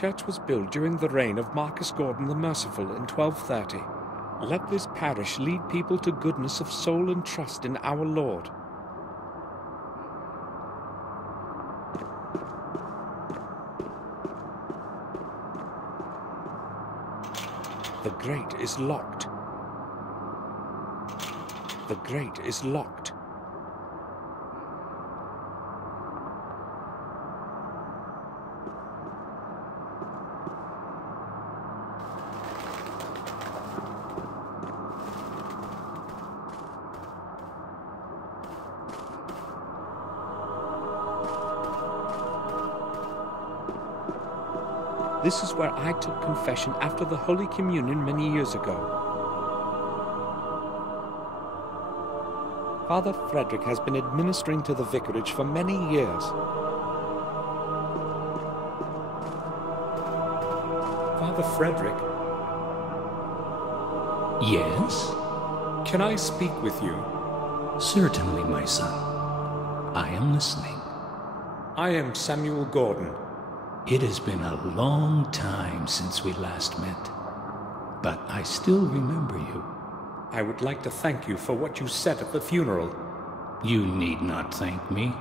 church was built during the reign of Marcus Gordon the Merciful in 1230. Let this parish lead people to goodness of soul and trust in our Lord. The grate is locked. The grate is locked. This is where I took confession after the Holy Communion many years ago. Father Frederick has been administering to the vicarage for many years. Father Frederick? Yes? Can I speak with you? Certainly, my son. I am listening. I am Samuel Gordon. It has been a long time since we last met, but I still remember you. I would like to thank you for what you said at the funeral. You need not thank me.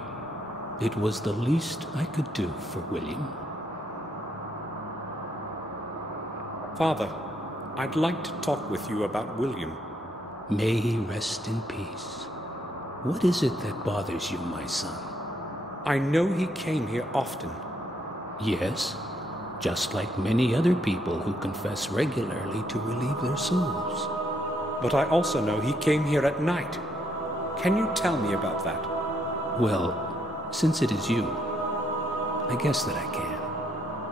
It was the least I could do for William. Father, I'd like to talk with you about William. May he rest in peace. What is it that bothers you, my son? I know he came here often. Yes, just like many other people who confess regularly to relieve their souls. But I also know he came here at night. Can you tell me about that? Well, since it is you, I guess that I can.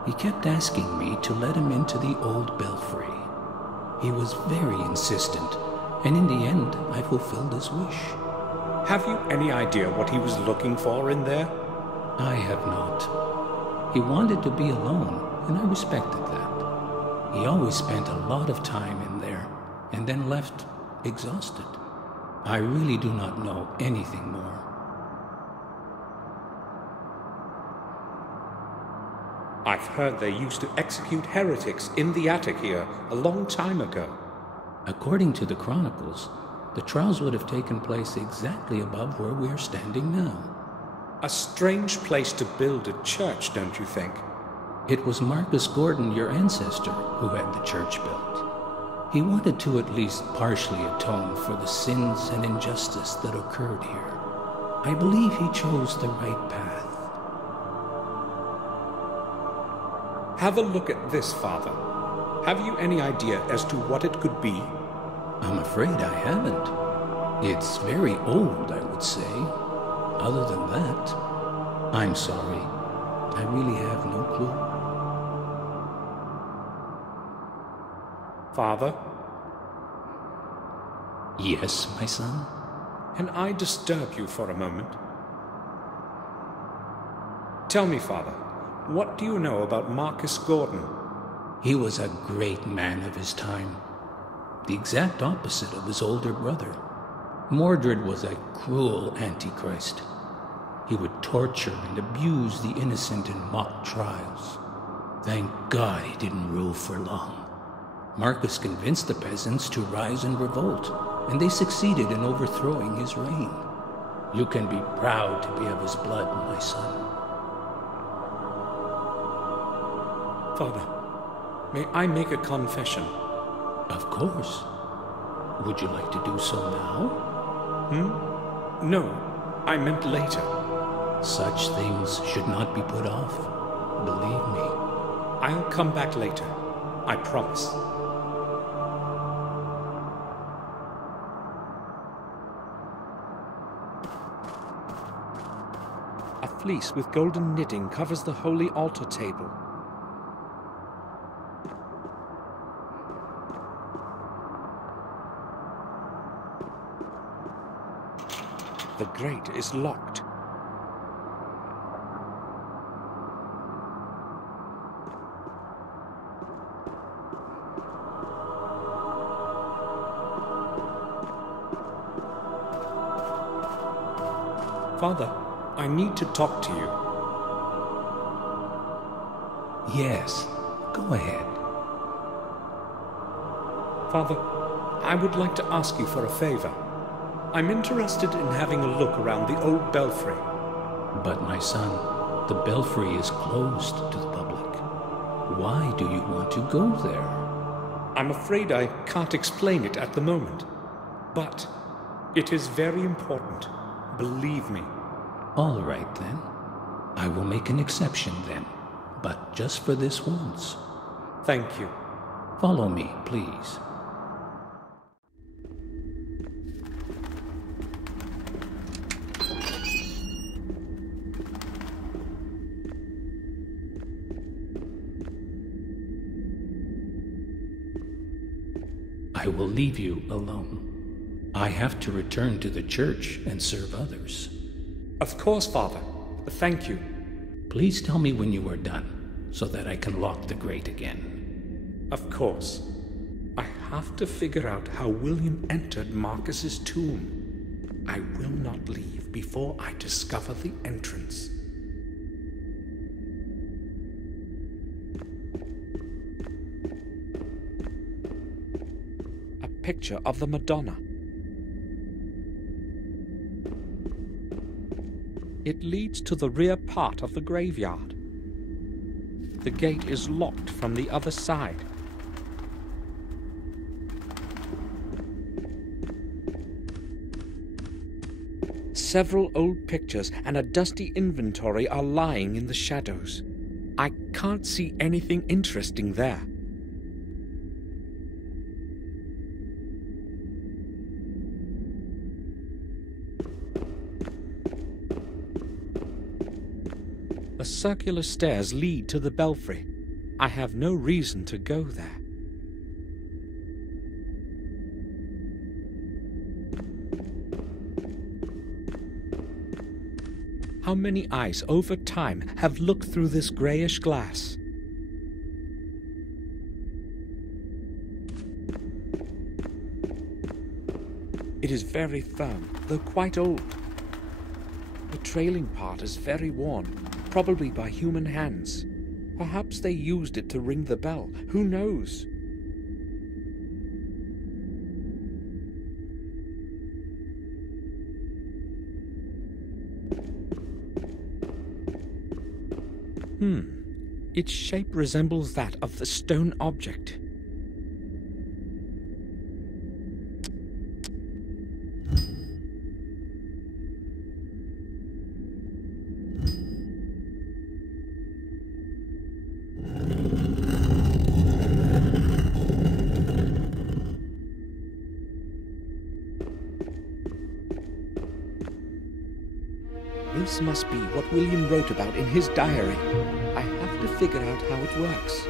He kept asking me to let him into the old belfry. He was very insistent, and in the end, I fulfilled his wish. Have you any idea what he was looking for in there? I have not. He wanted to be alone, and I respected that. He always spent a lot of time in there, and then left exhausted. I really do not know anything more. I've heard they used to execute heretics in the attic here a long time ago. According to the chronicles, the trials would have taken place exactly above where we are standing now. A strange place to build a church, don't you think? It was Marcus Gordon, your ancestor, who had the church built. He wanted to at least partially atone for the sins and injustice that occurred here. I believe he chose the right path. Have a look at this, Father. Have you any idea as to what it could be? I'm afraid I haven't. It's very old, I would say. Other than that, I'm sorry. I really have no clue. Father? Yes, my son? Can I disturb you for a moment? Tell me, Father, what do you know about Marcus Gordon? He was a great man of his time. The exact opposite of his older brother. Mordred was a cruel antichrist. He would torture and abuse the innocent in mock trials. Thank God he didn't rule for long. Marcus convinced the peasants to rise and revolt, and they succeeded in overthrowing his reign. You can be proud to be of his blood, my son. Father, may I make a confession? Of course. Would you like to do so now? No, I meant later. Such things should not be put off. Believe me. I'll come back later. I promise. A fleece with golden knitting covers the holy altar table. The grate is locked. Father, I need to talk to you. Yes, Go ahead. Father, I would like to ask you for a favor. I'm interested in having a look around the old belfry. But my son, the belfry is closed to the public. Why do you want to go there? I'm afraid I can't explain it at the moment. But it is very important. Believe me. All right, then. I will make an exception, then. But just for this once. Thank you. Follow me, please. I will leave you alone. I have to return to the church and serve others. Of course, Father. Thank you. Please tell me when you are done, so that I can lock the grate again. Of course. I have to figure out how William entered Marcus's tomb. I will not leave before I discover the entrance. A picture of the Madonna. It leads to the rear part of the graveyard. The gate is locked from the other side. Several old pictures and a dusty inventory are lying in the shadows. I can't see anything interesting there. The circular stairs lead to the belfry. I have no reason to go there. How many eyes over time have looked through this greyish glass? It is very firm, though quite old. The trailing part is very worn, probably by human hands. Perhaps they used it to ring the bell. Who knows? Its shape resembles that of the stone object. This must be what William wrote about in his diary. I have to figure out how it works.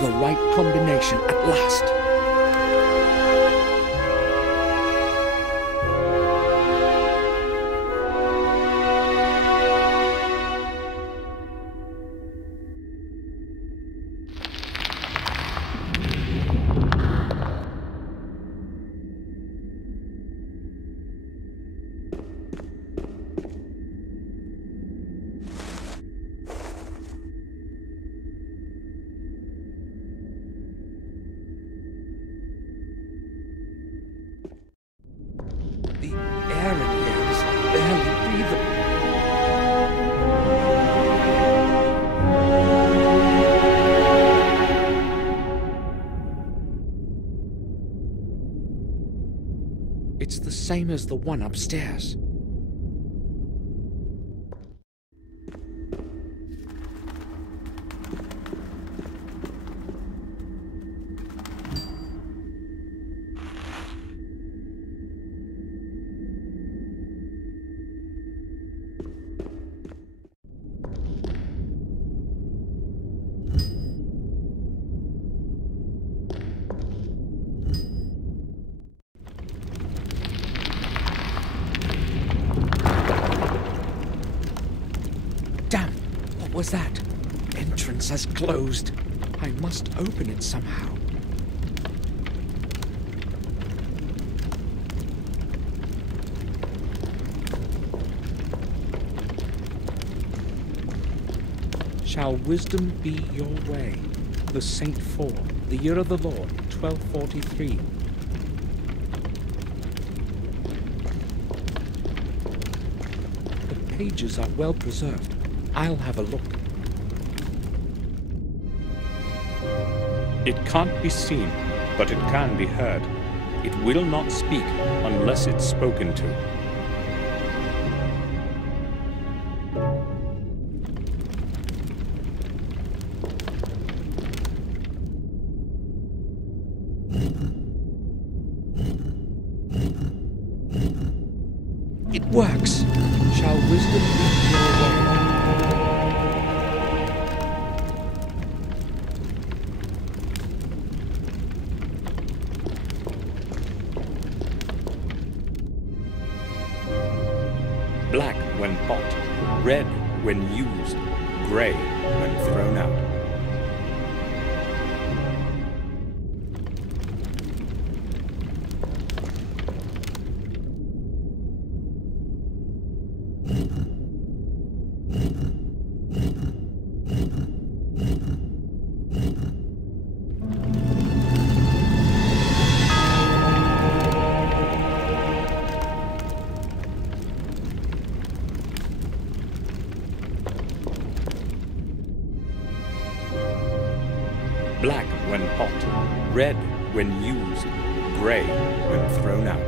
The right combination at last. The air in here is barely breathable. It's the same as the one upstairs. Damn! What was that? Entrance has closed. I must open it somehow. Shall wisdom be your way? The Saint 4, the year of the Lord, 1243. The pages are well preserved. I'll have a look. It can't be seen, but it can be heard. It will not speak unless it's spoken to. It works. Shall wisdom lead your way? Black when bought, red when used, grey when thrown out. Black when bought, red when used, grey when thrown out.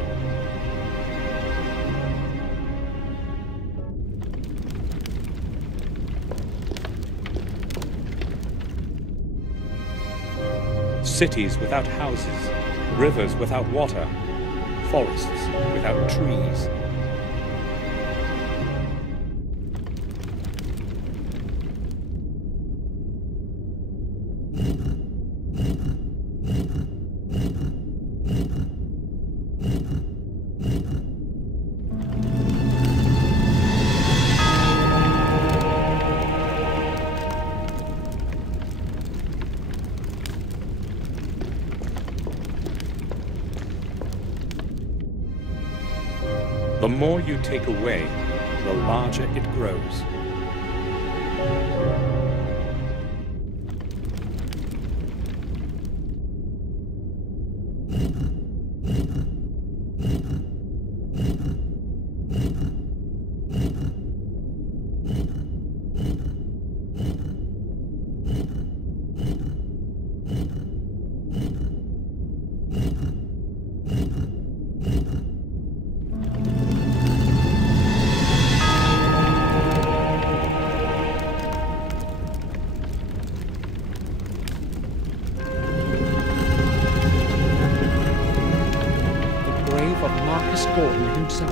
Cities without houses, rivers without water, forests without trees. The more you take away, the larger it grows. of Marcus Gordon himself.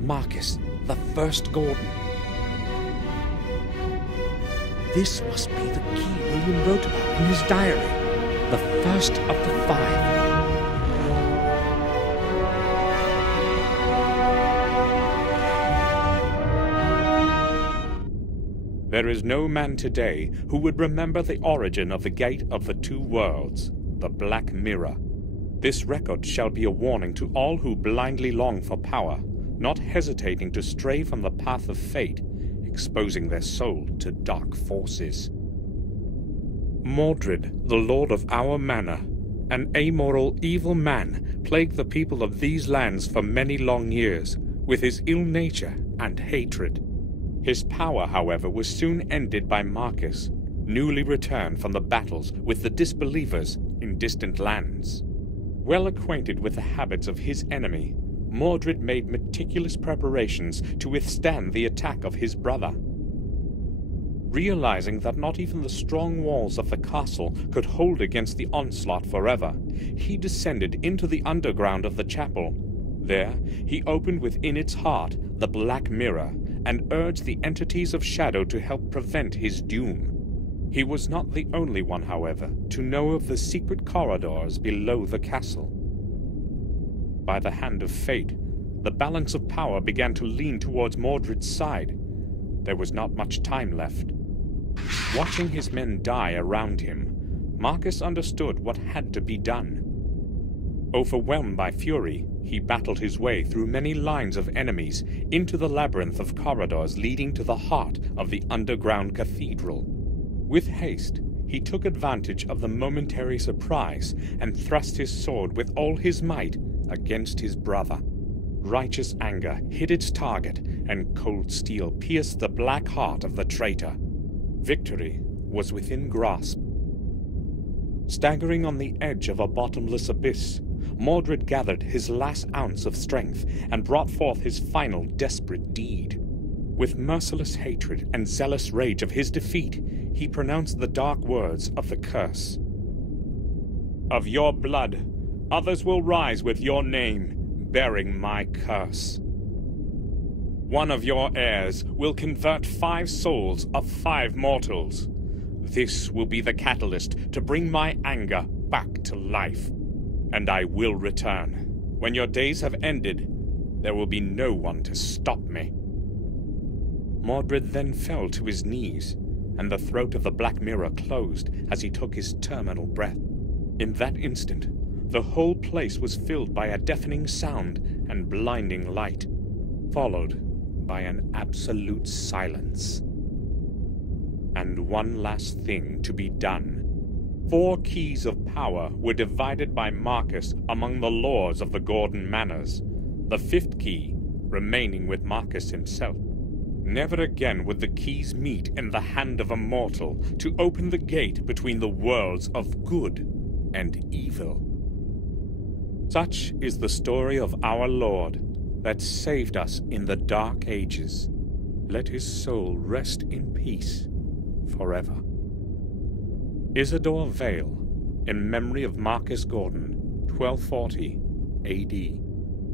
Marcus, the first Gordon. This must be the key William wrote about in his diary. The first of the 5. There is no man today who would remember the origin of the Gate of the Two Worlds, the Black Mirror. This record shall be a warning to all who blindly long for power, not hesitating to stray from the path of fate, exposing their soul to dark forces. Mordred, the lord of our manor, an amoral, evil man, plagued the people of these lands for many long years, with his ill nature and hatred. His power, however, was soon ended by Marcus, newly returned from the battles with the disbelievers in distant lands. Well acquainted with the habits of his enemy, Mordred made meticulous preparations to withstand the attack of his brother. Realizing that not even the strong walls of the castle could hold against the onslaught forever, he descended into the underground of the chapel. There, he opened within its heart the Black Mirror and urged the entities of shadow to help prevent his doom. He was not the only one, however, to know of the secret corridors below the castle. By the hand of fate, the balance of power began to lean towards Mordred's side. There was not much time left. Watching his men die around him, Marcus understood what had to be done. Overwhelmed by fury, he battled his way through many lines of enemies into the labyrinth of corridors leading to the heart of the underground cathedral. With haste, he took advantage of the momentary surprise and thrust his sword with all his might against his brother. Righteous anger hit its target, and cold steel pierced the black heart of the traitor. Victory was within grasp. Staggering on the edge of a bottomless abyss, Mordred gathered his last ounce of strength and brought forth his final desperate deed. With merciless hatred and zealous rage of his defeat, he pronounced the dark words of the curse. "Of your blood, others will rise with your name, bearing my curse. One of your heirs will convert 5 souls of 5 mortals. This will be the catalyst to bring my anger back to life. And I will return. When your days have ended, there will be no one to stop me." Mordred then fell to his knees, and the throat of the Black Mirror closed as he took his terminal breath. In that instant, the whole place was filled by a deafening sound and blinding light, followed by an absolute silence. And one last thing to be done. 4 keys of power were divided by Marcus among the lords of the Gordon manors, the 5th key remaining with Marcus himself. Never again would the keys meet in the hand of a mortal to open the gate between the worlds of good and evil. Such is the story of our Lord that saved us in the Dark Ages. Let his soul rest in peace forever. Isidore Vale, in memory of Marcus Gordon, 1240 A.D.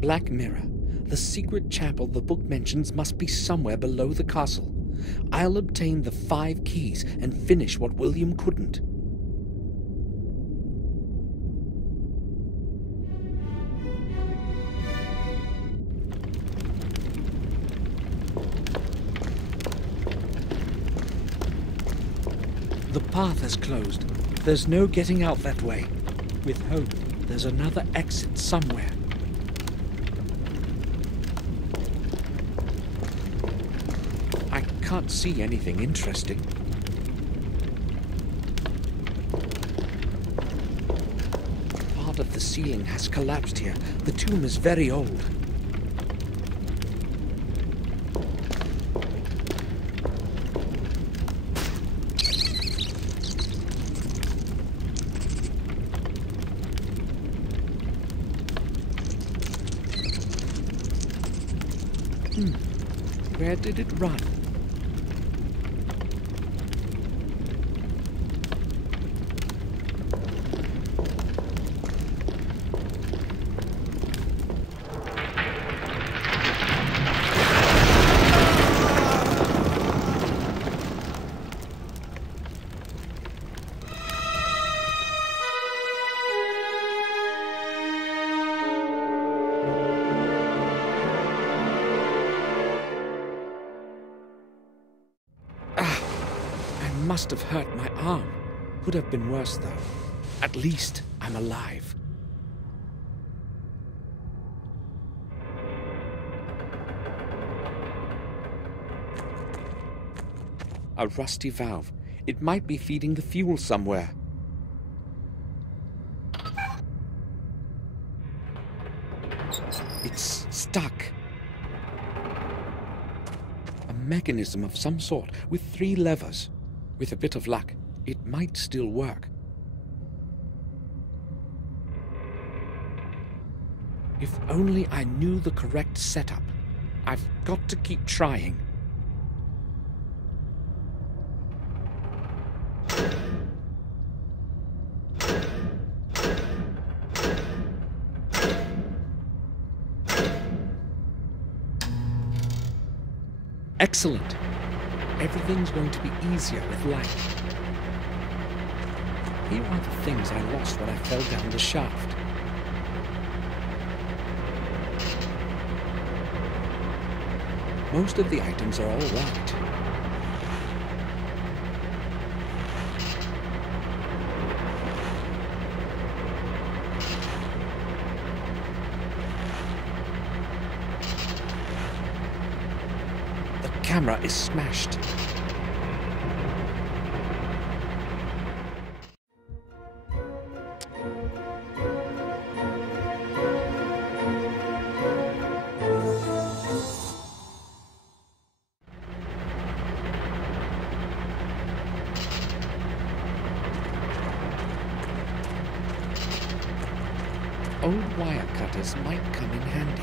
Black Mirror. The secret chapel the book mentions must be somewhere below the castle. I'll obtain the 5 keys and finish what William couldn't. The path has closed. There's no getting out that way. With hope, there's another exit somewhere. I can't see anything interesting. Part of the ceiling has collapsed here. The tomb is very old. Where did it run? Must have hurt my arm. Could have been worse, though. At least I'm alive. A rusty valve. It might be feeding the fuel somewhere. It's stuck. A mechanism of some sort with 3 levers. With a bit of luck, it might still work. If only I knew the correct setup. I've got to keep trying. Excellent. Everything's going to be easier with light. Here are the things I lost when I fell down the shaft. Most of the items are all right. The camera is smashed. Old wire cutters might come in handy.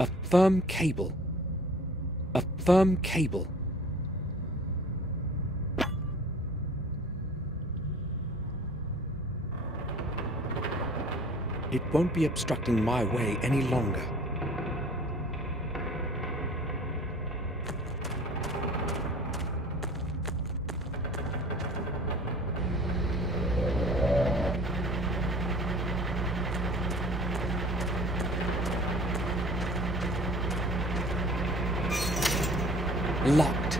A firm cable. A firm cable. It won't be obstructing my way any longer. Locked.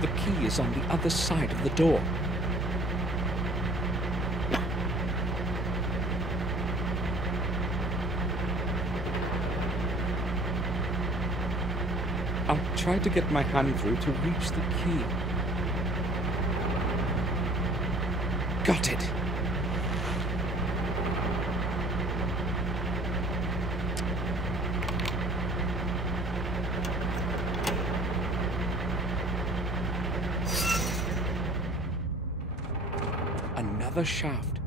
The key is on the other side of the door. I'll try to get my hand through to reach the key. Got it. Another shaft.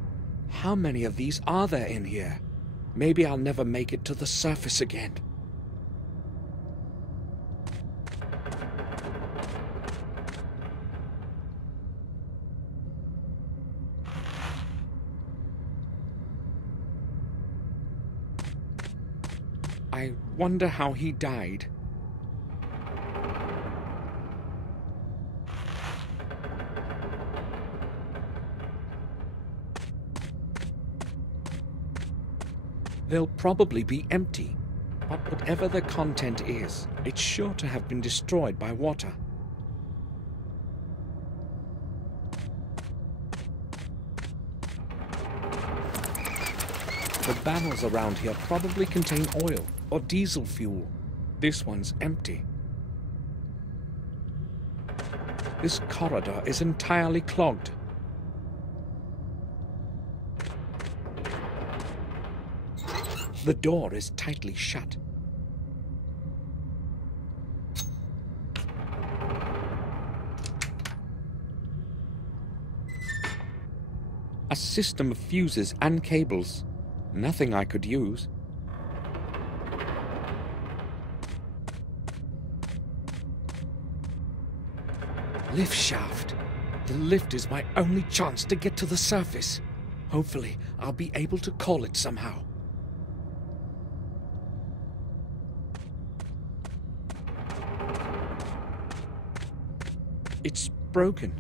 How many of these are there in here? Maybe I'll never make it to the surface again. I wonder how he died. They'll probably be empty. But whatever the content is, it's sure to have been destroyed by water. The barrels around here probably contain oil or diesel fuel. This one's empty. This corridor is entirely clogged. The door is tightly shut. A system of fuses and cables. Nothing I could use. Lift shaft. The lift is my only chance to get to the surface. Hopefully, I'll be able to call it somehow. It's broken.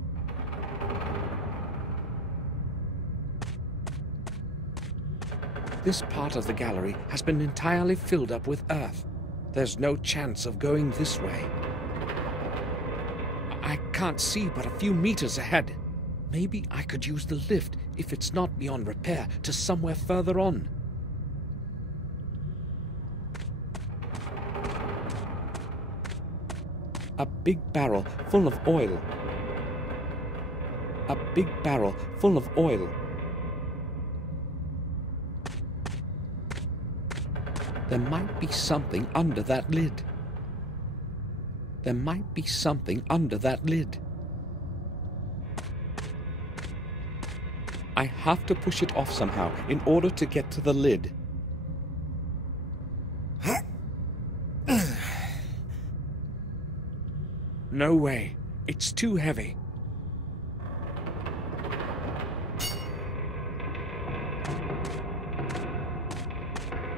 This part of the gallery has been entirely filled up with earth. There's no chance of going this way. I can't see but a few meters ahead. Maybe I could use the lift, if it's not beyond repair, to somewhere further on. A big barrel full of oil. A big barrel full of oil. There might be something under that lid. There might be something under that lid. I have to push it off somehow in order to get to the lid. No way. It's too heavy.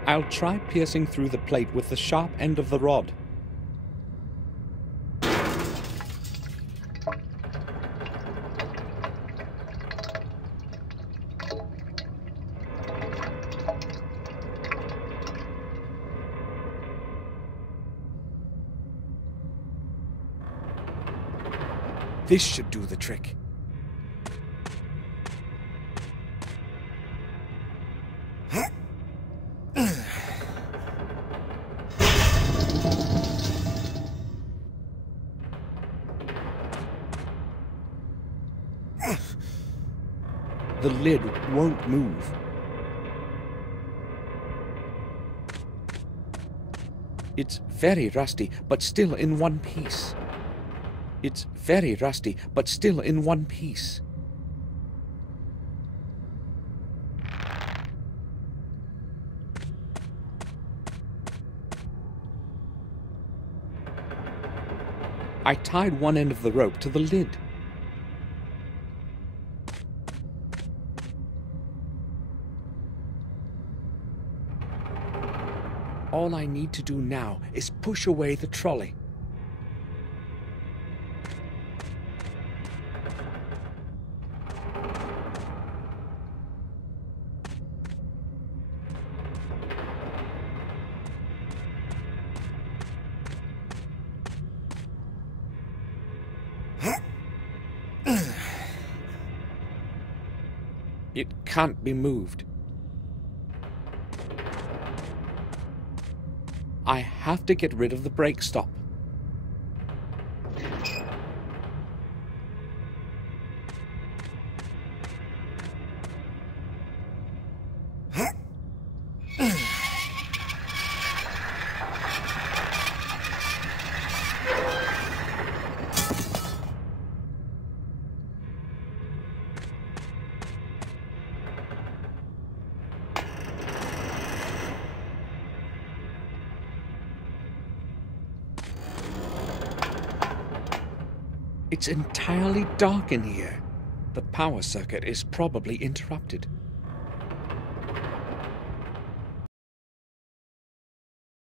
I'll try piercing through the plate with the sharp end of the rod. This should do the trick. The lid won't move. It's very rusty, but still in one piece. It's very rusty, but still in one piece. I tied one end of the rope to the lid. All I need to do now is push away the trolley. It can't be moved. I have to get rid of the brake stop. It's entirely dark in here. The power circuit is probably interrupted.